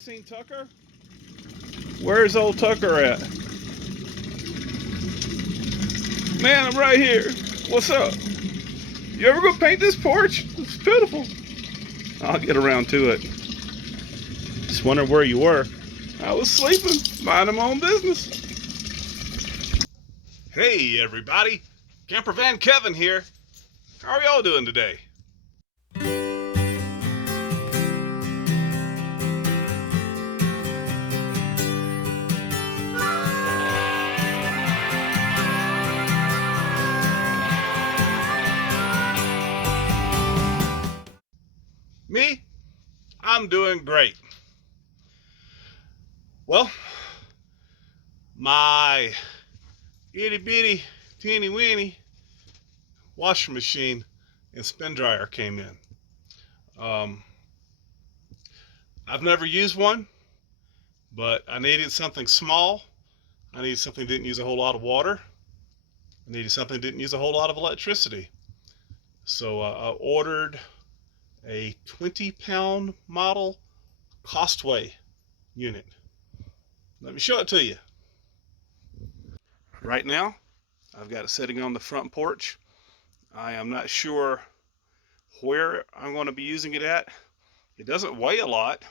Seen Tucker? Where's old Tucker at? Man, I'm right here. What's up? You ever go paint this porch? It's pitiful. I'll get around to it. Just wondering where you were. I was sleeping, minding my own business. Hey everybody, Campervan Kevin here. How are y'all doing today? Me? I'm doing great. Well, my itty bitty teeny weeny washer machine and spin dryer came in. I've never used one, but I needed something small. I needed something that didn't use a whole lot of water. I needed something that didn't use a whole lot of electricity. So I ordered a 20-pound model Costway unit. Let me show it to you. Right now, I've got it sitting on the front porch. I am not sure where I'm going to be using it at. It doesn't weigh a lot,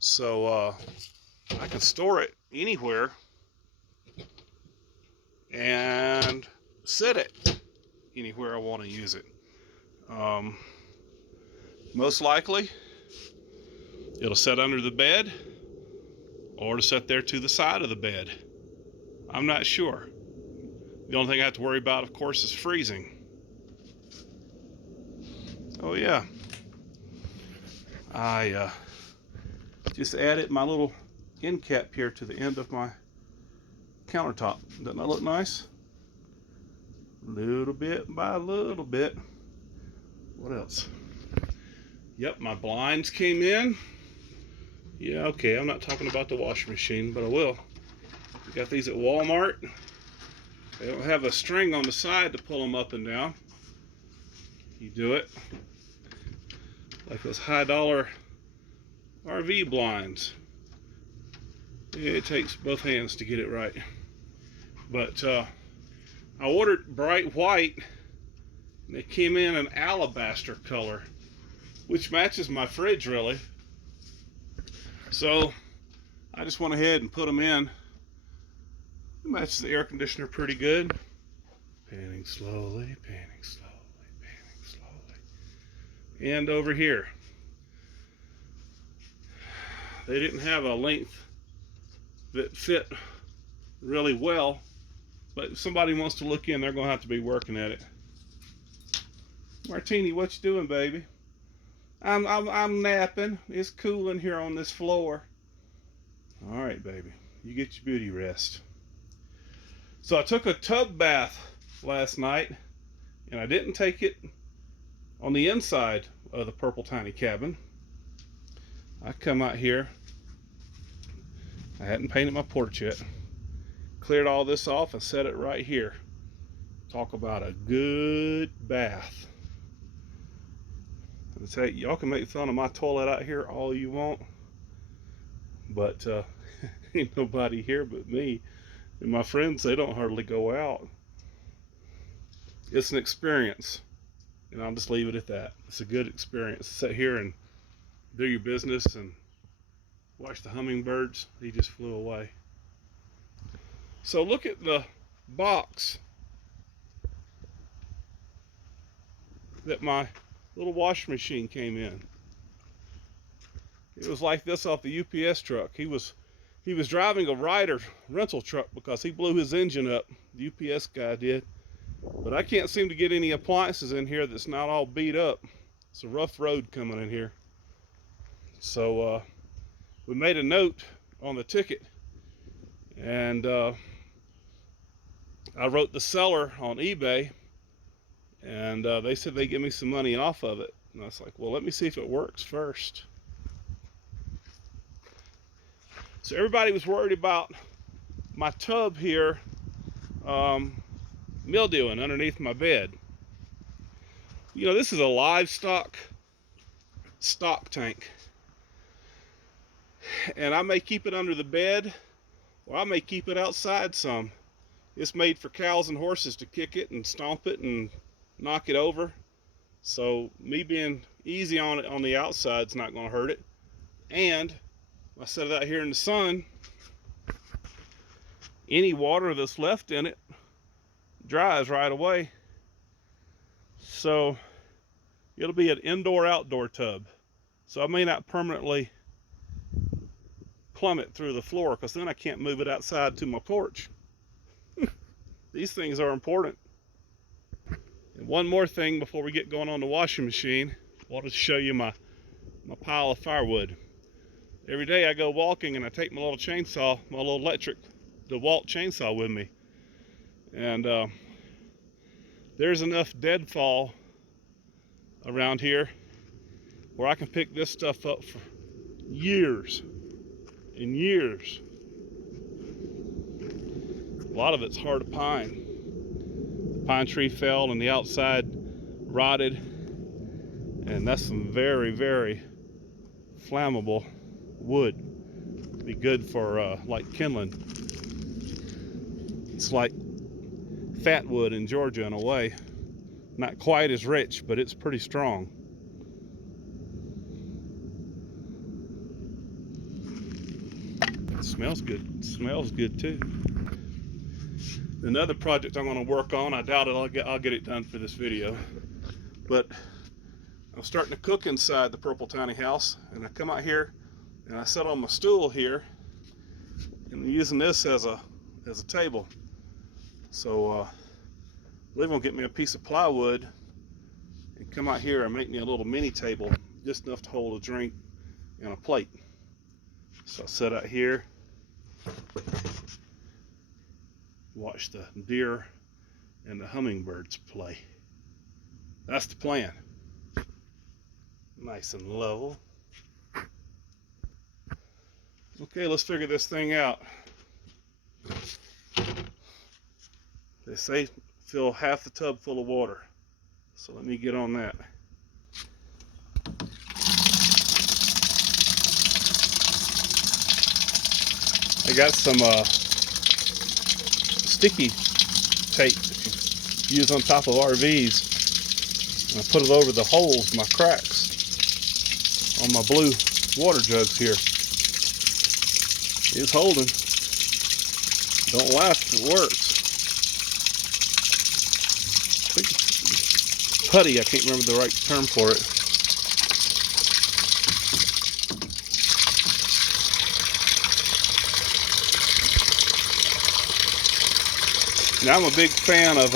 so I can store it anywhere and set it anywhere I want to use it. Most likely, it'll sit under the bed or to sit there to the side of the bed. I'm not sure. The only thing I have to worry about, of course, is freezing. Oh yeah, I just added my little end cap here to the end of my countertop. Doesn't that look nice? Little bit by little bit. What else? Yep, my blinds came in. Yeah, okay, I'm not talking about the washing machine, but I will. We got these at Walmart. They don't have a string on the side to pull them up and down. You do it like those high dollar RV blinds. It takes both hands to get it right. But I ordered bright white, and they came in an alabaster color, which matches my fridge really. So I just went ahead and put them in. It matches the air conditioner pretty good. Panning slowly, panning slowly, panning slowly. And over here, they didn't have a length that fit really well, but if somebody wants to look in, they're going to have to be working at it. Martini, what you doing, baby? I'm napping. It's cool in here on this floor. All right, baby, you get your beauty rest. So I took a tub bath last night, and I didn't take it on the inside of the purple tiny cabin. I come out here. I hadn't painted my porch yet. Cleared all this off and set it right here. Talk about a good bath. I tell you, y'all can make fun of my toilet out here all you want, but ain't nobody here but me. And my friends, they don't hardly go out. It's an experience, and I'll just leave it at that. It's a good experience. Sit here and do your business and watch the hummingbirds. He just flew away. So look at the box that my little washing machine came in. It was like this off the UPS truck. He was driving a Ryder rental truck because he blew his engine up. The UPS guy did. But I can't seem to get any appliances in here that's not all beat up. It's a rough road coming in here. So we made a note on the ticket, and I wrote the seller on eBay, and they said they'd give me some money off of it. And I was like, well, let me see if it works first. So everybody was worried about my tub here mildewing underneath my bed. You know, this is a livestock stock tank. and I may keep it under the bed, or I may keep it outside some. It's made for cows and horses to kick it and stomp it and knock it over. So me being easy on it on the outside is not going to hurt it. And I set it out here in the sun, any water that's left in it dries right away. So it'll be an indoor-outdoor tub. So I may not permanently plummet through the floor, because then I can't move it outside to my porch. These things are important. And one more thing before we get going on the washing machine, I wanted to show you my pile of firewood. Every day I go walking and I take my little chainsaw, my little electric DeWalt chainsaw with me. And there's enough deadfall around here where I can pick this stuff up for years and years. A lot of it's hard to pine. The pine tree fell and the outside rotted, and that's some very, very flammable wood. Be good for like kindling. It's like fat wood in Georgia in a way. Not quite as rich, but it's pretty strong. It smells good. It smells good too. Another project I'm going to work on, I doubt I'll get it done for this video, but I'm starting to cook inside the purple tiny house, and I come out here and I sit on my stool here, and I'm using this as a table. So I believe I'm gonna get me a piece of plywood and come out here and make me a little mini table, just enough to hold a drink and a plate. So I sit out here, watch the deer and the hummingbirds play. That's the plan. Nice and level. Okay, let's figure this thing out. They say fill half the tub full of water. So let me get on that. I got some sticky tape that you use on top of RVs. And I put it over the holes, my cracks, on my blue water jugs here. It's holding. Don't laugh if it works. I think it's putty, I can't remember the right term for it. Now I'm a big fan of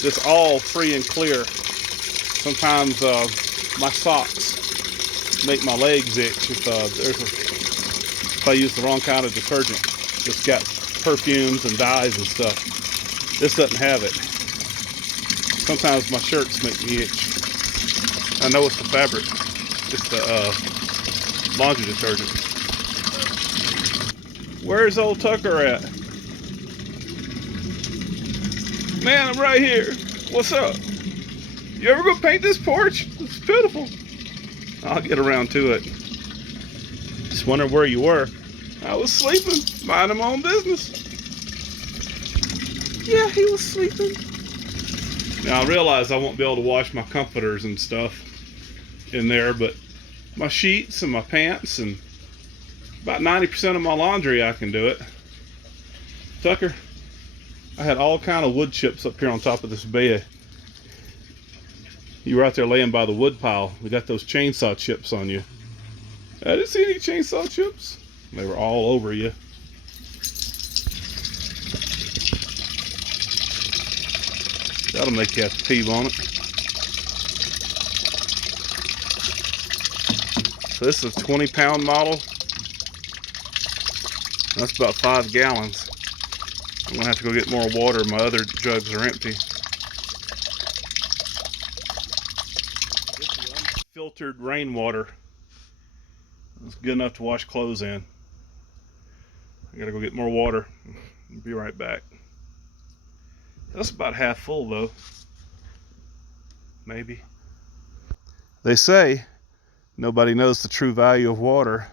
this all free and clear. Sometimes my socks make my legs itch if I use the wrong kind of detergent. It's got perfumes and dyes and stuff. This doesn't have it. Sometimes my shirts make me itch. I know it's the fabric. It's the laundry detergent. Where's old Tucker at? Man, I'm right here. What's up? You ever go paint this porch? It's beautiful. I'll get around to it. Just wondering where you were. I was sleeping, minding my own business. Yeah, he was sleeping. Now I realize I won't be able to wash my comforters and stuff in there, but my sheets and my pants and about 90% of my laundry I can do it. Tucker, I had all kind of wood chips up here on top of this bed. You were out there laying by the wood pile. We got those chainsaw chips on you. I didn't see any chainsaw chips. They were all over you. That'll make you have to peeve on it. So this is a 20-pound model. That's about 5 gallons. I'm gonna have to go get more water. My other jugs are empty. This is unfiltered rainwater. It's good enough to wash clothes in. I gotta go get more water. I'll be right back. That's about half full though. Maybe. They say nobody knows the true value of water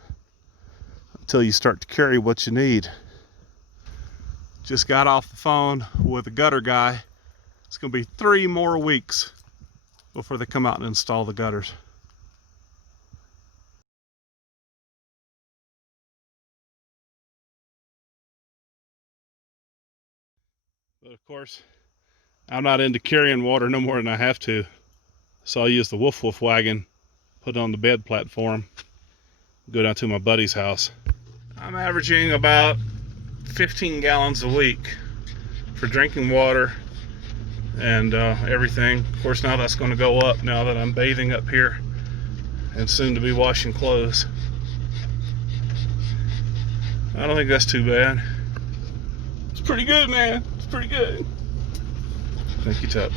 until you start to carry what you need. Just got off the phone with a gutter guy. It's gonna be 3 more weeks before they come out and install the gutters. But of course, I'm not into carrying water no more than I have to. So I'll use the WOOF wagon, put it on the bed platform, go down to my buddy's house. I'm averaging about 15 gallons a week for drinking water and everything. Of course, now that's going to go up now that I'm bathing up here and soon to be washing clothes. I don't think that's too bad. It's pretty good, man. It's pretty good. Thank you, Tup.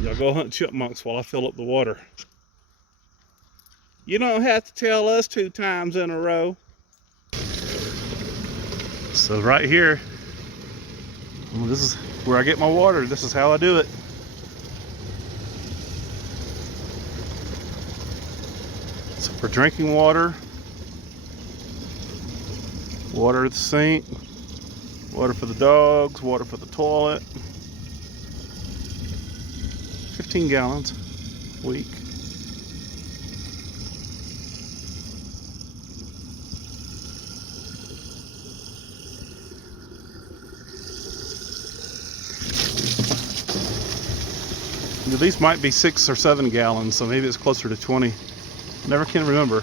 Y'all go hunt chipmunks while I fill up the water. You don't have to tell us 2 times in a row. So right here, well, this is where I get my water. This is how I do it. So for drinking water, water at the sink, water for the dogs, water for the toilet. 15 gallons a week. These might be 6 or 7 gallons, so maybe it's closer to 20. Never can remember.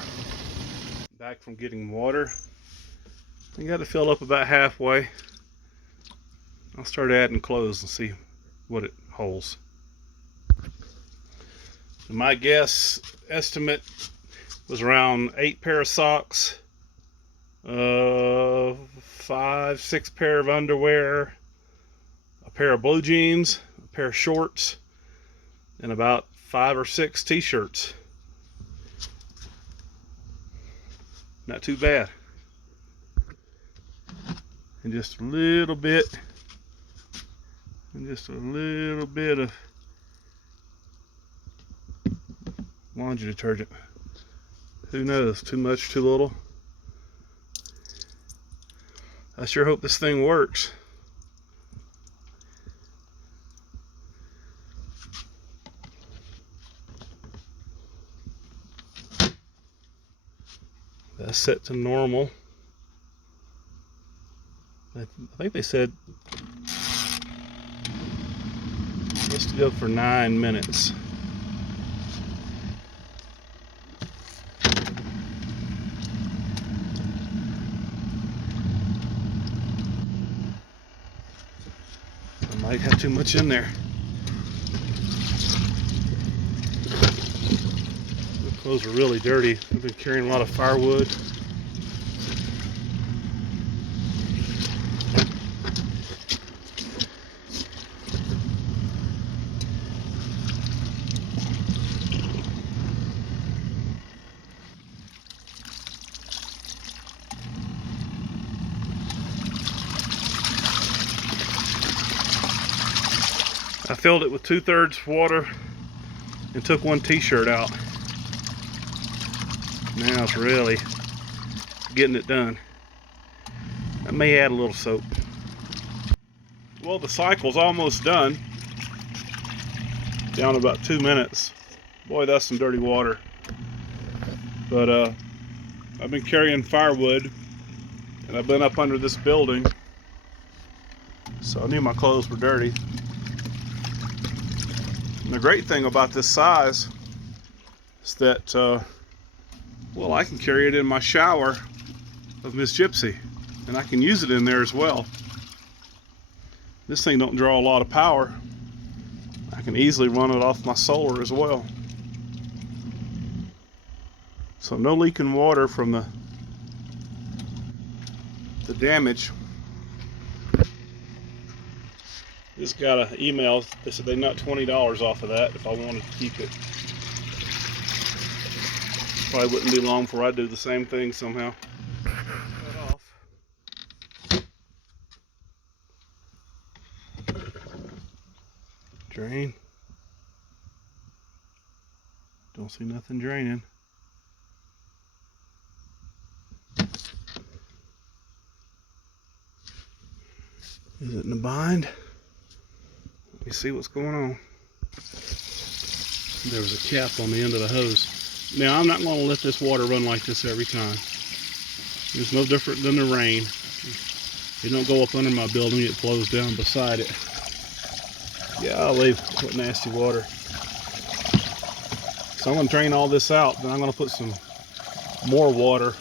Back from getting water. I got it filled up about halfway. I'll start adding clothes and see what it holds. My guess estimate was around 8 pair of socks, 5, 6 pair of underwear, a pair of blue jeans, a pair of shorts, and about 5 or 6 t-shirts. Not too bad. And just a little bit, of laundry detergent. Who knows? Too much, too little. I sure hope this thing works. That's set to normal. I think they said it's to go for 9 minutes. I might have too much in there. The clothes are really dirty. I've been carrying a lot of firewood. I filled it with 2/3 water and took 1 t-shirt out. Now it's really getting it done. I may add a little soap. Well, the cycle's almost done. Down about 2 minutes. Boy, that's some dirty water. But I've been carrying firewood and I've been up under this building, so I knew my clothes were dirty. And the great thing about this size is that, well, I can carry it in my shower of Miss Gypsy, and I can use it in there as well. This thing don't draw a lot of power. I can easily run it off my solar as well. So no leaking water from the damage. Just got an email. They said they knocked $20 off of that if I wanted to keep it. Probably wouldn't be long before I do the same thing somehow. Cut off. Drain. Don't see nothing draining. Is it in a bind? Let me see what's going on. There was a cap on the end of the hose. Now, I'm not going to let this water run like this every time. It's no different than the rain. It don't go up under my building, it flows down beside it. Golly, what nasty water. So I'm going to drain all this out, then I'm going to put some more water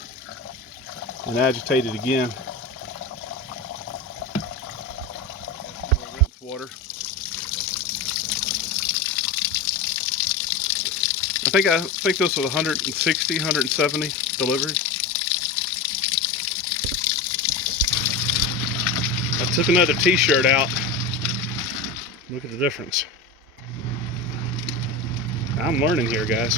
and agitate it again. More rinse water. I think this was 160, 170 delivered. I took another t-shirt out. Look at the difference. I'm learning here, guys.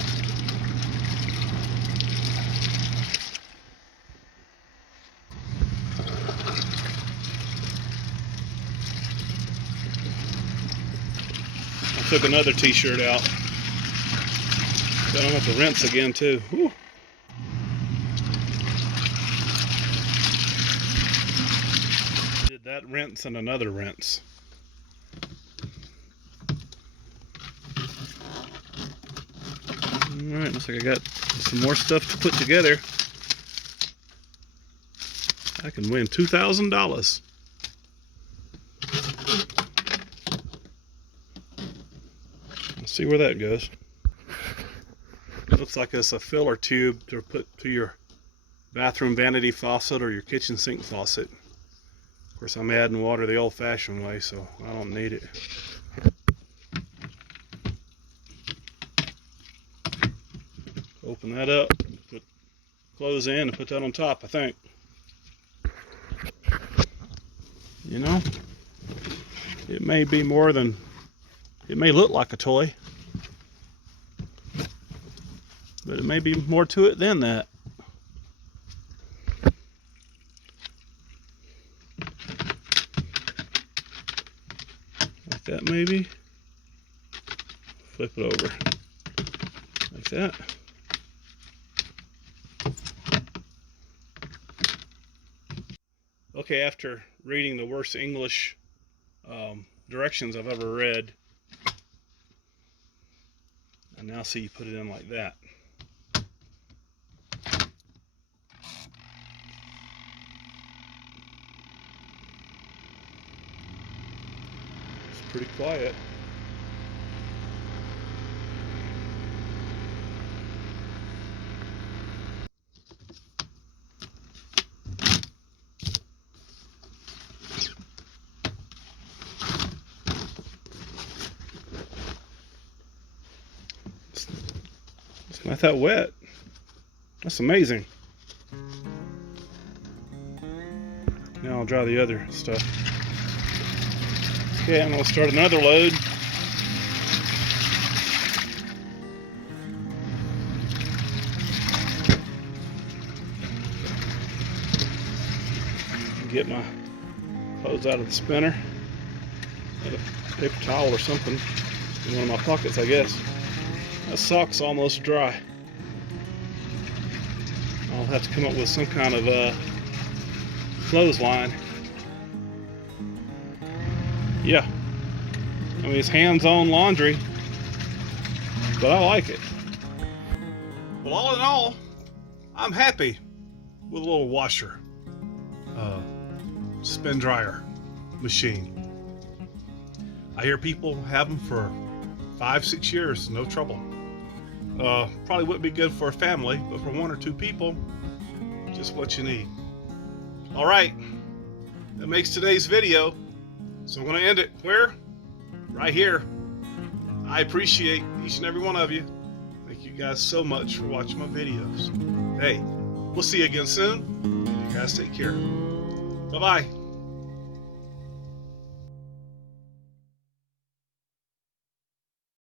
I took another t-shirt out. Then I'm going to have to rinse again too. Whew. Did that rinse and another rinse. Alright, looks like I got some more stuff to put together. I can win $2,000. Let's see where that goes. It looks like it's a filler tube to put to your bathroom vanity faucet or your kitchen sink faucet. Of course, I'm adding water the old-fashioned way, so I don't need it. Open that up, put close in, and put that on top, I think. You know, it may be more than, it may look like a toy, but it may be more to it than that. Like that maybe. Flip it over. Like that. Okay, after reading the worst English directions I've ever read, I now see you put it in like that. It's pretty quiet. It's not that wet. That's amazing. Now I'll dry the other stuff. Okay, I'm going to start another load. Get my clothes out of the spinner. Got a paper towel or something in one of my pockets, I guess. That sock's almost dry. I'll have to come up with some kind of clothesline. Yeah, I mean, it's hands-on laundry, but I like it. Well, all in all, I'm happy with a little washer, spin dryer machine. I hear people have them for 5-6 years, no trouble. Probably wouldn't be good for a family, but for 1 or 2 people, just what you need. All right, that makes today's video. So I'm going to end it where? Right here. I appreciate each and every one of you. Thank you guys so much for watching my videos. Hey, we'll see you again soon. You guys take care. Bye-bye.